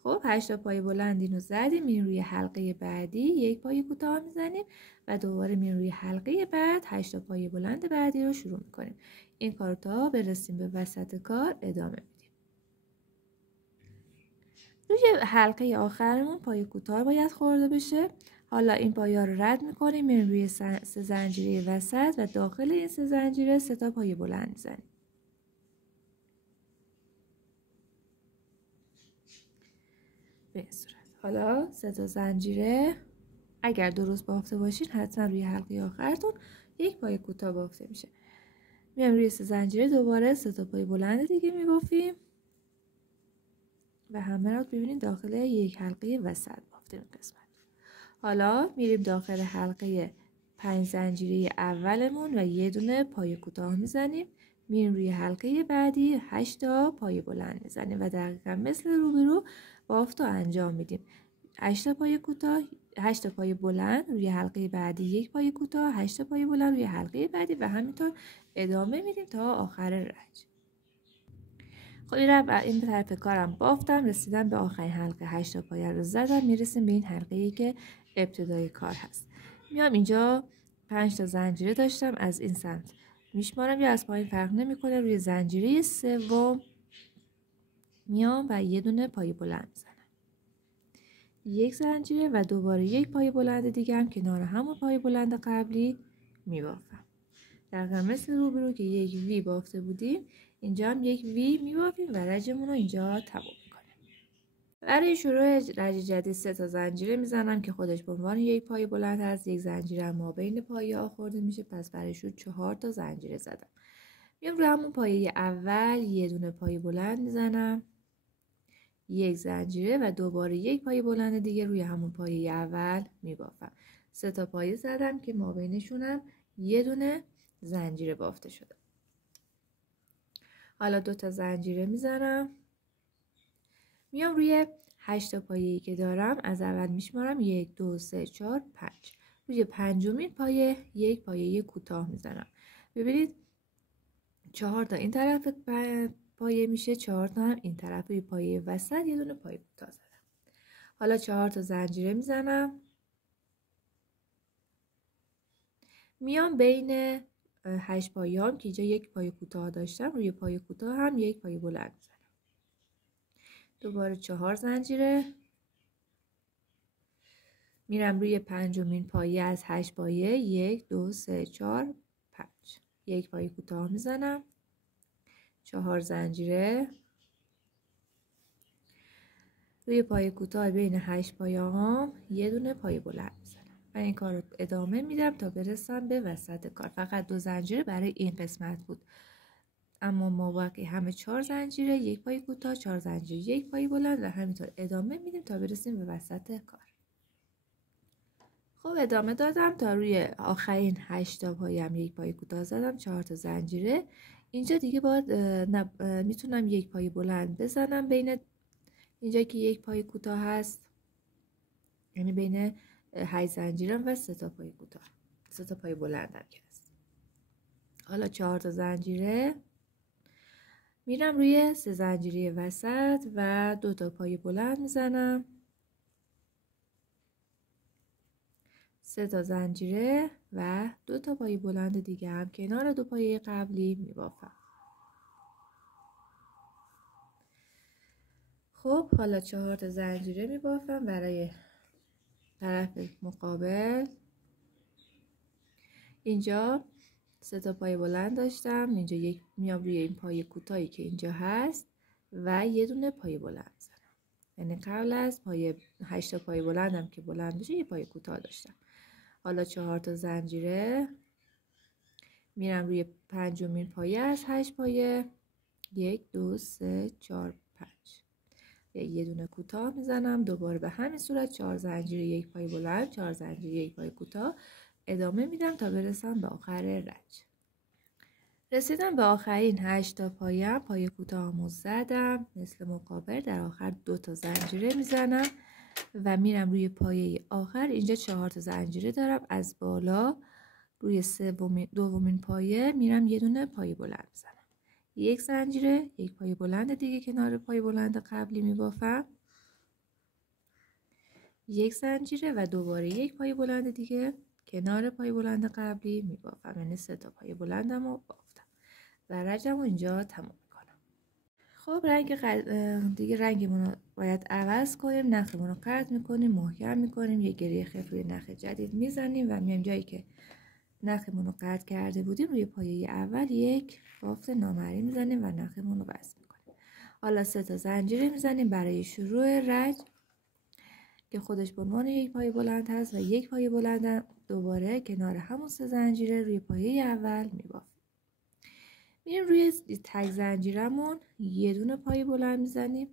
خب 8 تا پای بلند اینو زدیم، میریم روی حلقه بعدی یک پای کوتاه میزنیم و دوباره میریم روی حلقه بعد 8 تا پای بلند بعدی رو شروع میکنیم. این کار تا برسیم به وسط کار ادامه میدیم. روی حلقه آخرمون پای کوتاه باید خورده بشه. حالا این پایه رو رد میکنیم، میریم روی 3 زنجیره وسط و داخل این 3 زنجیره 3 تا پای بلند میزنیم. به این صورت. حالا 3 تا زنجیره اگر درست بافته باشین حتما روی حلقه آخرتون یک پای کوتاه بافته میشه. میام روی 3 زنجیره دوباره 3 تا پای بلند دیگه میبافیم و همه رو ببینید داخل یک حلقه وسط بافته این قسمت. حالا میریم داخل حلقه 5 زنجیره اولمون و یه دونه پای کوتاه میزنیم. میریم روی حلقه بعدی 8 تا پای بلند میزنیم و دقیقاً مثل روبرو بافت رو انجام میدیم. 8 تا پای کوتاه، 8 تا پای بلند روی حلقه بعدی یک پای کوتاه، 8 تا پای بلند روی حلقه بعدی و همینطور ادامه میدیم تا آخر رج. خب این طرف کارم بافتم، رسیدم به آخرین حلقه. 8 تا پایه رو زدم، میرسیم به این حلقه‌ای که ابتدای کار هست. میام اینجا 5 تا زنجیره داشتم، از این سمت میشمارم یا از پایین فرق نمیکنه. روی زنجیره سوم میام و یه دونه پای بلند میزنم، یک زنجیره و دوباره یک پای بلند دیگه هم کنار همون پای بلند قبلی میبافم. دقیقا مثل روبرو که یک وی بافته بودیم اینجا هم یک وی میبافیم و رجمون رو اینجا تموم میکنیم. برای شروع رج جدید 3 تا زنجیره میزنم که خودش به عنوان یک پای بلند هست. یک زنجیره ما بین پایه ها خورده میشه، پس برای شروع 4 تا زنجیره زدم. میام روی همون پایه اول یه دونه پای بلند میزنم، یک زنجیره و دوباره یک پای بلند دیگه روی همون پایه اول میبافم. 3 تا پایه زدم که ما بینشونم یه دونه زنجیره بافته شده. حالا 2 تا زنجیره میزنم، میام روی 8 تا پایه‌ای که دارم از اول میشمارم 1 2 3 4 5. روی پنجمین پایه یک پایه کوتاه میزنم. ببینید 4 تا این طرف پایه میشه، 4 تا هم این طرف. روی پایه وسط یه دونه پایه کوتاه زدم. حالا 4 تا زنجیره میزنم، میام بین 8 پایه هم که اینجا یک پایه کوتاه داشتم روی پایه کوتاه هم یک پایه بلند میزنم. دوباره 4 زنجیره، میرم روی پنجمین پایه از 8 پایه 1 2 3 4 5 یک پایه کوتاه میزنم، 4 زنجیره، روی پایه کوتاه بین 8 پایه هم یه دونه پایه بلند میزنم. من این کار رو ادامه میدم تا برسم به وسط کار. فقط 2 زنجیره برای این قسمت بود، اما ما باقی همه 4 زنجیره، یک پایه کوتاه، 4 زنجیره، یک پایه بلند و همینطور ادامه میدیم تا برسیم به وسط کار. خب ادامه دادم تا روی آخرین 8 تا پایه هم یک پایه کوتاه زدم، 4 تا زنجیره. اینجا دیگه باید میتونم یک پایه بلند بزنم بین اینجا که یک پایه کوتاه هست، یعنی بین 8 زنجیرم و 3 تا پایه کوتاه، 3 تا پایه بلندم که هست. حالا 4 تا زنجیره، میرم روی 3 زنجیره وسط و 2 تا پایه بلند میزنم، 3 تا زنجیره و 2 تا پایه بلند دیگه هم کنار 2 پایه قبلی میبافم. خب حالا 4 تا زنجیره میبافم برای طرف مقابل. اینجا 3 تا پایه بلند داشتم، اینجا یک میام روی این پایه کوتاهی که اینجا هست و یه دونه پایه بلند میزنم. یعنی قبل از پایه 8 تا پایه بلندم که بلند بشه یه پایه کوتاه داشتم. حالا 4 تا زنجیره، میرم روی پنجمین پایه از 8 پایه 1 2 3 4 5 یه دونه کوتاه میزنم. دوباره به همین صورت 4 زنجیره، یک پایه بلند، 4 زنجیره، یک پایه کوتاه ادامه میدم تا برسم به آخر رج. رسیدم به آخرین 8 تا پایه، پایه کوتاهمو زدم مثل مقابل. در آخر 2 تا زنجیره میزنم و میرم روی پایه آخر. اینجا 4 تا زنجیره دارم، از بالا روی دومین پایه میرم یه دونه پایه بلند میزنم، یک زنجیره، یک پایه بلند دیگه کنار پایه بلند قبلی میبافم، یک زنجیره و دوباره یک پایه بلند دیگه کنار پایه بلند قبلی میبافم. یعنی 3 تا پایه بلندم رو بافتم و رجم رو اینجا تموم میکنم. خب دیگه رنگمون رو باید عوض کنیم. نخمون رو قطع میکنیم، محکم میکنیم، یه گره خیط روی نخ جدید میزنیم و میایم جایی که نخمون رو قطع کرده بودیم روی پایه اول یک بافت نامرئی میزنیم و نخمون رو بست میکنیم. حالا 3 تا زنجیره میزنیم برای شروع رج که خودش به عنوان یک پایه بلند هست و یک پایه بلندم دوباره کنار همون 3 زنجیره روی پایه اول میبافیم. میریم روی تک زنجیرمون یه دونه پایه بلند میزنیم،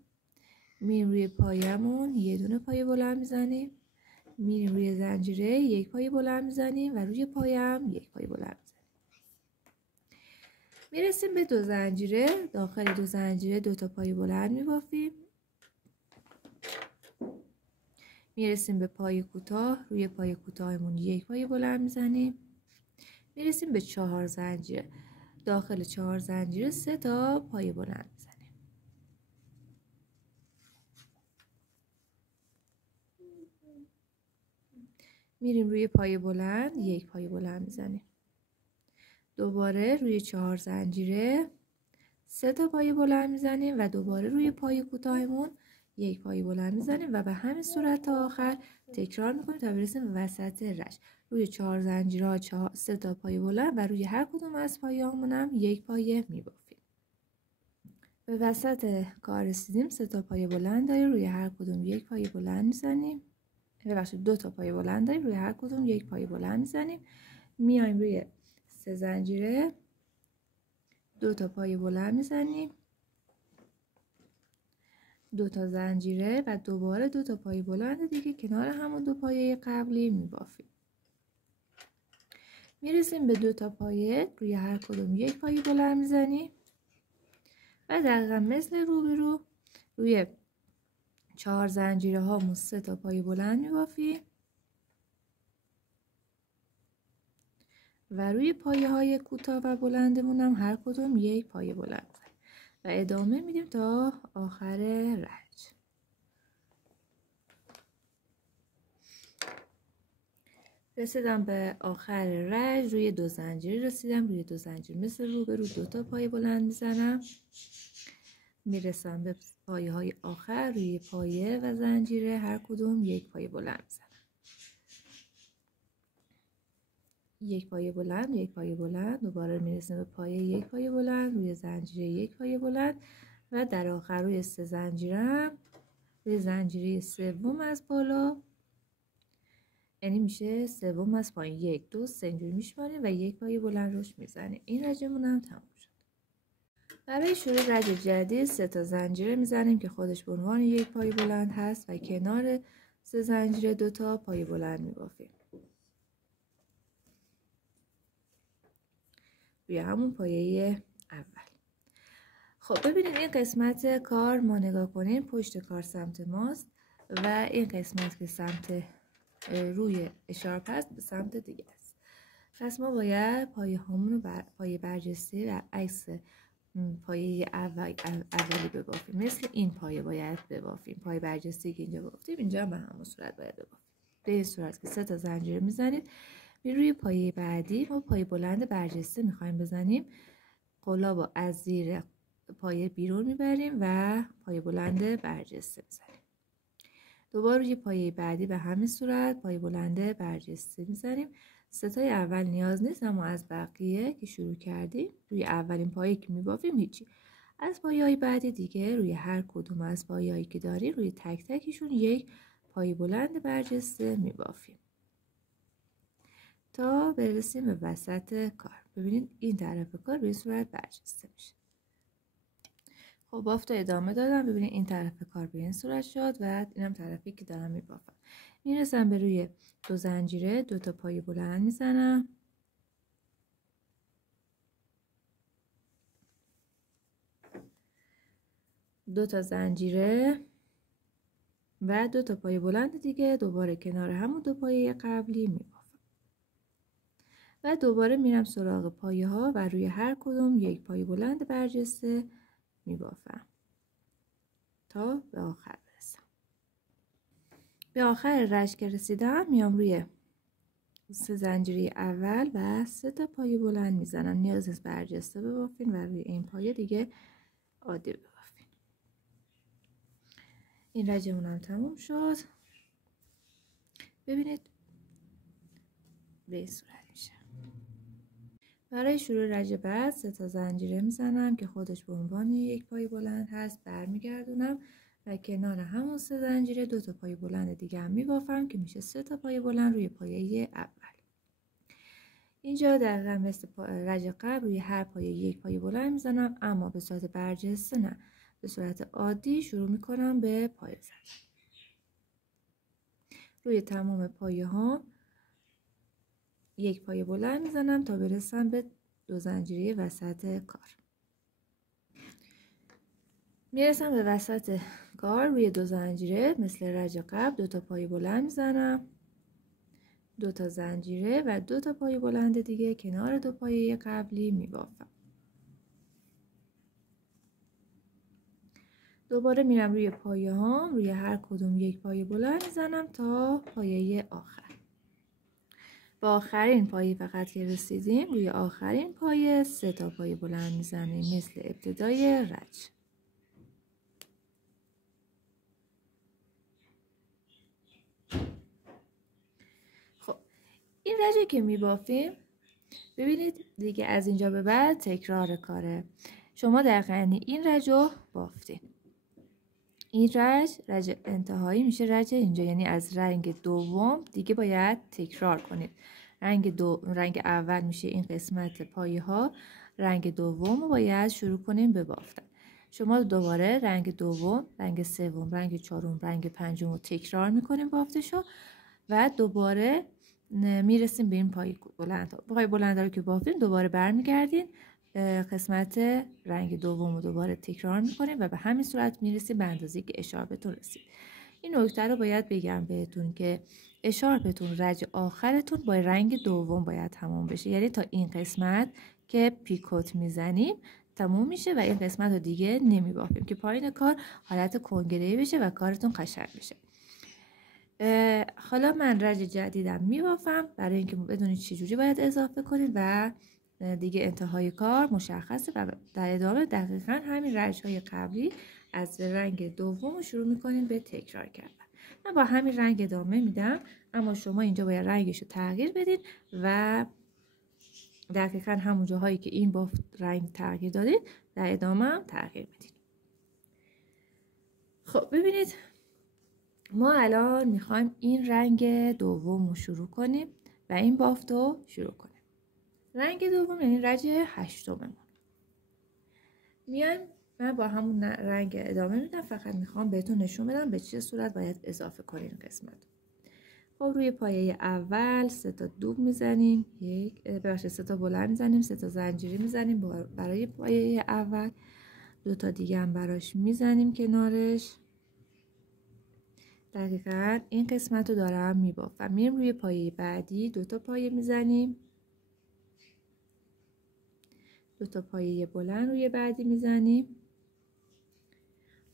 میریم روی پایه‌مون یه دونه پایه بلند میزنیم، میریم روی زنجیره یک پایه بلند میزنیم و روی پایه هم یک پایه بلند میزنیم. میرسیم به 2 زنجیره، داخل 2 زنجیره 2 تا پایه بلند میبافیم. میرسیم به پایه کوتاه، روی پایه کوتاهمون یک پایه بلند میزنیم. میرسیم به 4 زنجیره، داخل 4 زنجیره 3 تا پایه بلند میزنیم. میریم روی پایه بلند یک پایه بلند میزنیم. دوباره روی 4 زنجیره 3 تا پایه بلند میزنیم و دوباره روی پایه کوتاهمون 1 پایه بلند میزنیم و به همین صورت تا آخر تکرار میکنیم تا برسیم به وسط رشت. روی 4 زنجیرها 3 تا پایه بلند و روی هر کدوم از پایه هامون هم 1 پایه میبافیم. به وسط کار رسیدیم. 3 تا پایه بلند داریم، روی هر کدوم 1 پایه بلند میزنیم. ببخشید 2 تا پایه بلند داریم، روی هر کدوم 1 پایه بلند میزنیم. میایم روی 3 زنجیره 2 تا پایه بلند میزنیم، 2 تا زنجیره و دوباره 2 تا پایه بلند دیگه کنار همون 2 پایه قبلی میبافیم. میرسیم به 2 تا پایه، روی هر کدوم 1 پایه بلند میزنیم و دقیقا مثل روبرو روی 4 زنجیره هامون 3 تا پایه بلند میبافیم و روی پایه های کوتاه و بلندمون هم هر کدوم 1 پایه بلند میزنیم و ادامه میدیم تا آخر رنج. رسیدم به آخر رنج، روی 2 زنجیر رسیدم. روی 2 زنجیر مثل روبرو 2 تا پایه بلند میزنم. میرسم به پایه های آخر، روی پایه و زنجیره هر کدوم 1 پایه بلند میزنم. 1 پایه بلند، 1 پایه بلند، دوباره میرسیم به پایه 1 پایه بلند، روی زنجیره 1 پایه بلند و در آخر روی 3 زنجیرم روی زنجیره سوم از بالا، یعنی میشه سوم از پایین 1 2 3 اینجوری میشماریم و 1 پایه بلند روش میزنیم. این رجمون هم تموم شد. برای شروع رج جدید 3 تا زنجیره میزنیم که خودش به عنوان 1 پایه بلند هست و کنار 3 زنجیره 2 تا پایه بلند میبافیم روی همون پایه اول. خب ببینید این قسمت کار ما نگاه کنیم، پشت کار سمت ماست و این قسمت که سمت روی اشارپ هست به سمت دیگه است. پس ما باید پایه هامون رو پایه برجسته و عکس پایه اولی ببافیم. مثل این پایه باید ببافیم. پایه برجسته که اینجا بافتیم اینجا به همون صورت باید ببافیم. به این صورت که 3 تا زنجیر میزنید. روی پایه بعدی ما پایه بلند برجسته میخوایم بزنیم. قلابو از زیر پایه بیرون میبریم و پایه بلند برجسته میزنیم. دوباره روی پایه بعدی به همین صورت پایه بلند برجسته میزنیم. 3 تای اول نیاز نیست، اما از بقیه که شروع کردیم روی اولین پایه که میبافیم هیچی. از پایه های بعدی دیگه روی هر کدوم از پایه هایی که داریم روی تک تکیشون 1 پایه بلند برجسته میبافیم تا برسیم به وسط کار. ببینید این طرف کار به این صورت برجسته میشه. خب بافت ادامه دادم. ببینید این طرف کار به این صورت شد و اینم طرفی که دارم میبافم. میرسم به روی 2 زنجیره 2 تا پایه بلند میزنم. دو تا زنجیره و 2 تا پایه بلند دیگه دوباره کنار همون 2 پایه قبلی میبافم و دوباره میرم سراغ پایه ها و روی هر کدوم 1 پایه بلند برجسته میبافم تا به آخر برسم. به آخر رشت که رسیدم میام روی 3 زنجیره اول و 3 تا پایه بلند میزنم. نیاز نیست برجسته ببافین و روی این پایه دیگه عادی ببافین. این رجمون هم تموم شد. ببینید به این صورت میشه. برای شروع رج بعد 3 تا زنجیره میزنم که خودش به عنوان 1 پایه بلند هست. برمیگردونم و کنار همون 3 زنجیره 2 تا پایه بلند دیگه هم میبافم که میشه 3 تا پایه بلند روی پایه اول. اینجا دقیقا مثل رج قبل روی هر پایه 1 پایه بلند میزنم، اما به صورت برجسته نه، به صورت عادی شروع میکنم به پایه زدن. روی تمام پایه ها 1 پایه بلند میزنم تا برسم به 2 زنجیره وسط کار. میرسم به وسط کار، روی 2 زنجیره مثل رج قبل 2 تا پایه بلند میزنم، 2 تا زنجیره و 2 تا پایه بلند دیگه کنار 2 پایه قبلی میبافم. دوباره میرم روی پایه ها، روی هر کدوم 1 پایه بلند میزنم تا پایه آخر. با آخرین پایه فقط که رسیدیم روی آخرین پایه 3 تا پایه بلند میزنیم مثل ابتدای رج. خب این رجی که میبافیم ببینید دیگه از اینجا به بعد تکرار کاره. شما دقیقاً این رج رو بافتین. این رج انتهایی میشه رج اینجا، یعنی از رنگ دوم دیگه باید تکرار کنید. رنگ اول میشه این قسمت پایه ها، رنگ دوم رو باید شروع کنیم به بافتن. شما دوباره رنگ دوم، رنگ سوم، رنگ چهارم، رنگ پنجم رو تکرار میکنیم بافتشو و دوباره میرسیم به این پای بلند ها. پای بلند ها رو که بافتیم دوباره برمیگردین قسمت رنگ دوم رو دوباره تکرار میکنیم و به همین صورت میرسیم به اندازه‌ای که اشاربتون رسید. این نکته رو باید بگم بهتون که اشاربتون رج آخرتون با رنگ دوم باید تمام بشه، یعنی تا این قسمت که پیکوت میزنیم تموم میشه و این قسمت رو دیگه نمیبافیم که پایین کار حالت کنگره‌ای بشه و کارتون قشنگ بشه. حالا من رج جدیدم میبافم برای اینکه بدونید چجوری باید اضافه کنید و دیگه انتهای کار مشخصه و در ادامه دقیقا همین رج های قبلی از رنگ دوم شروع میکنیم به تکرار کردن. من با همین رنگ ادامه میدم، اما شما اینجا باید رنگش رو تغییر بدید و دقیقا همون جاهایی که این با رنگ تغییر دادید در ادامه هم تغییر میدید. خب ببینید ما الان میخوایم این رنگ دوم رو شروع کنیم و این بافت رو شروع کنیم. رنگ دوم یعنی رج هشتممون. میایم من با همون رنگ ادامه میدم، فقط میخوام بهتون نشون بدم به چه صورت باید اضافه کنیم قسمت. خب روی پایه اول 3 تا دوب میزنیم، 3 تا بلند میزنیم، 3 تا زنجیری میزنیم برای پایه اول، 2 تا دیگه هم براش میزنیم کنارش. دقیقاً این قسمت رو دارم میبافم. میریم روی پایه بعدی 2 تا پایه میزنیم، 2 تا پایه بلند روی بعدی میزنیم،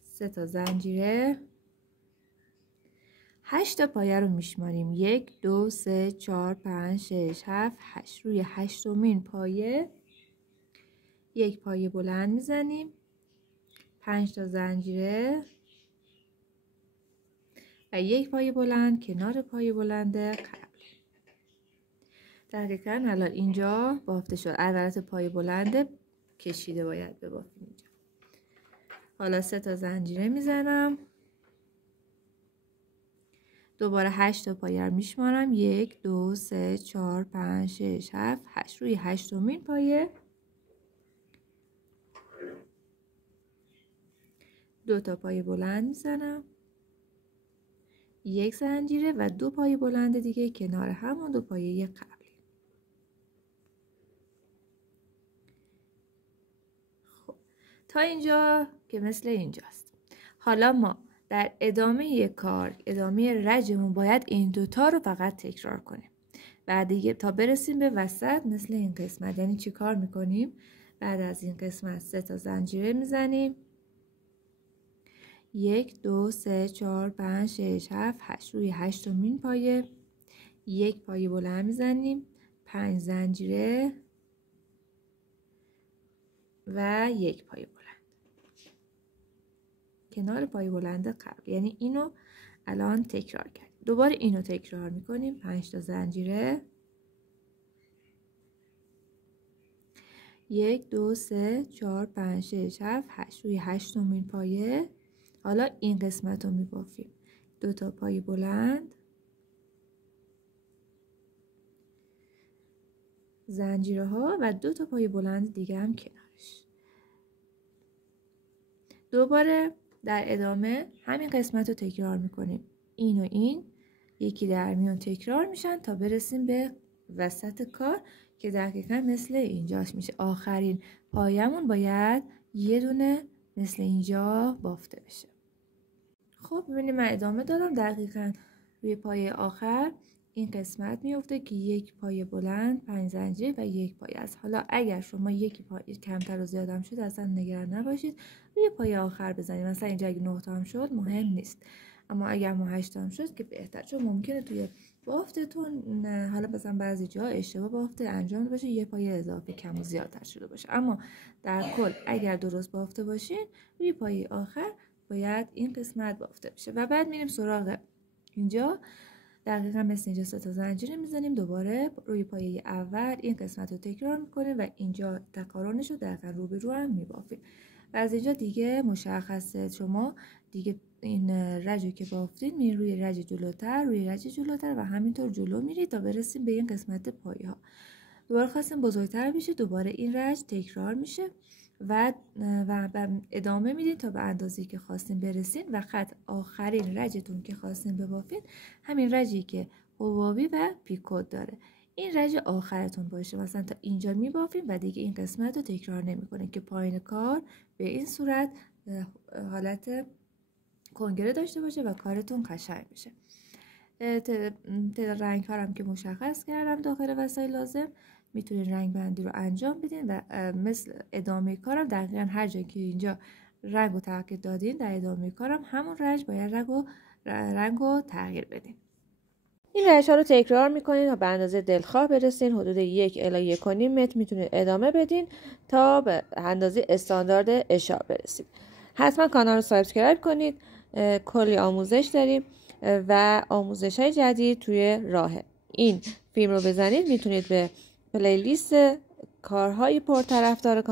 3 تا زنجیره، 8 تا پایه رو میشماریم. 1 2 3 4 5 6 7 8. روی هشتمین پایه یک پایه بلند میزنیم، 5 تا زنجیره و یک پایه بلند کنار پایه بلند قبل. دقیقاً الان اینجا بافته شد. عضلات پایه بلند کشیده باید ببافیم اینجا. حالا 3 تا زنجیره میزنم، دوباره 8 تا پایه رو میشمارم. 1 2 3 4 5 6 7 8. روی هشتمین پایه 2 تا پایه بلند میزنم، یک زنجیره و 2 پایه بلند دیگه کنار همون 2 پایه قبلی. خب تا اینجا که مثل اینجاست. حالا ما در ادامه کار، ادامه رجمون باید این دوتا رو فقط تکرار کنیم. بعد دیگه تا برسیم به وسط مثل این قسمت. یعنی چی کار میکنیم؟ بعد از این قسمت 3 تا زنجیره میزنیم. 1 2 3 4 5 6 7 8. روی هشتمین پایه یک پایه بلند میزنیم، 5 زنجیره و یک پایه بلند کنار پایه بلند قبل. یعنی اینو الان تکرار کردیم. دوباره اینو تکرار میکنیم. 5 تا زنجیره، 1 2 3 4 5 6 7 8. روی هشتمین پایه حالا این قسمت رو میبافیم. 2 تا پایه بلند، زنجیره ها و 2 تا پایه بلند دیگه هم کنارش. دوباره در ادامه همین قسمت رو تکرار میکنیم. این و این یکی در میون تکرار میشن تا برسیم به وسط کار که دقیقا مثل اینجاش میشه. آخرین پایمون باید یه دونه مثل اینجا بافته بشه. خب ببینید من ادامه دادم. دقیقا روی پایه آخر این قسمت میفته که یک پایه بلند، 5 زنجیره و یک پایه است. حالا اگر شما یکی پایه کمتر و زیادم شد اصلا نگران نباشید، روی پایه آخر بزنید. مثلا اینجا اگه 9 تا هم شد مهم نیست، اما اگر ما 8 تا هم شد که بهتر، چون ممکنه توی بافتتون حالا مثلا بعضی جا اشتباه بافته انجام باشه، یه پایه اضافه کم و زیادتر شده باشه، اما در کل اگر درست بافته باشین روی پایه آخر باید این قسمت بافته بشه. و بعد میریم سراغ اینجا، دقیقا مثل اینجا 3 تا زنجیر میزنیم، دوباره روی پایه اول این قسمت رو تکرار میکنیم و اینجا تقارنش رو دقیقا رو به رو هم میبافیم و از اینجا دیگه مشخصه. شما دیگه این رجو که بافتین میرین روی رج جلوتر، روی رج جلوتر و همینطور جلو میرید تا برسیم به این قسمت پایه ها. دوباره خواستیم بزرگتر بشه، دوباره این رج تکرار میشه و ادامه میدین تا به اندازه‌ای که خواستین برسین و خط آخرین رجتون که خواستین ببافین همین رجی که حبابی و پیکوت داره این رج آخرتون باشه. مثلا تا اینجا میبافین و دیگه این قسمت رو تکرار نمیکنه که پایین کار به این صورت حالت کنگره داشته باشه و کارتون قشنگ بشه. تعداد رنگ ها هم که مشخص کردم داخل وسایل لازم، میتونید رنگ بندی رو انجام بدین و مثل ادامه کارم دقیقا هر جایی که اینجا رنگ رو تغییر دادین در ادامه کارم همون رنگ باید رنگ رو تغییر بدین. این روش ها رو تکرار میکنین تا به اندازه دلخواه برسین. حدود 1 الی 1.5 متر میتونید ادامه بدین تا به اندازه استاندارد اشارب برسید. حتما کانال رو سابسکرایب کنید، کلی آموزش داریم و آموزش های جدید توی راهه. این فیلم رو بزنید میتونید به پلیلیست کارهای پرطرفدار